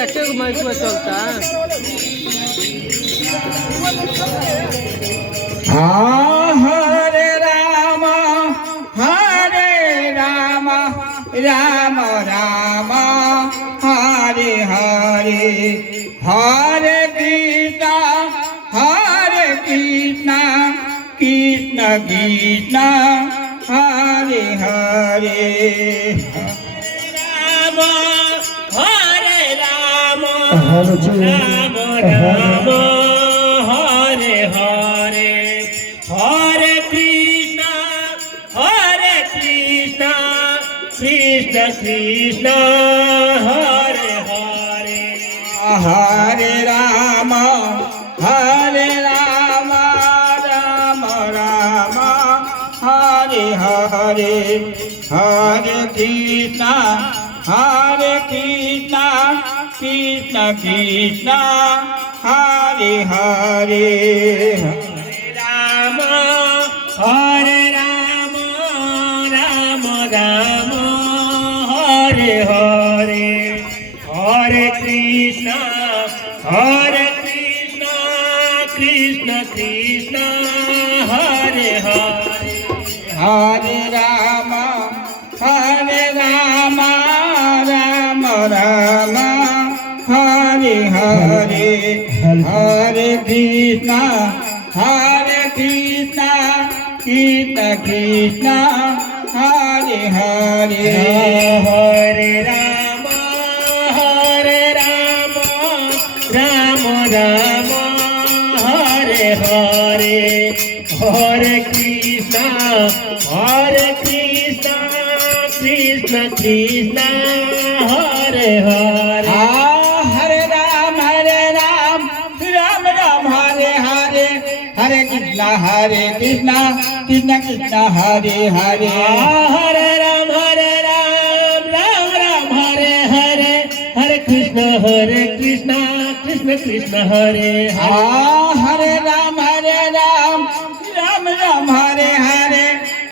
एक माइक में चलता है। हरे राम राम राम हरे हरे हरे कृष्ण कृष्ण कृष्ण हरे हरे राम हरे राम राम राम हरे हरे हरे कृष्ण कृष्ण कृष्ण हरे हरे हरे राम राम राम हरे हरे हरे कृष्ण कृष्ण कृष्ण हरे हरे राम हरे राम राम राम हरे हरे हरे कृष्ण कृष्ण कृष्ण हरे हरे हरे राम राम राम हरे हरे हरे कृष्ण कृष्ण कृष्ण हरे हरे हरे राम राम राम हरे हरे हरे कृष्ण कृष्ण कृष्ण हरे हरे हरे राम राम राम हरे हरे हरे कृष्ण कृष्ण कृष्ण हरे हरे हरे राम राम राम हरे हरे हरे कृष्ण कृष्ण कृष्ण हरे हरे हरे राम राम राम हरे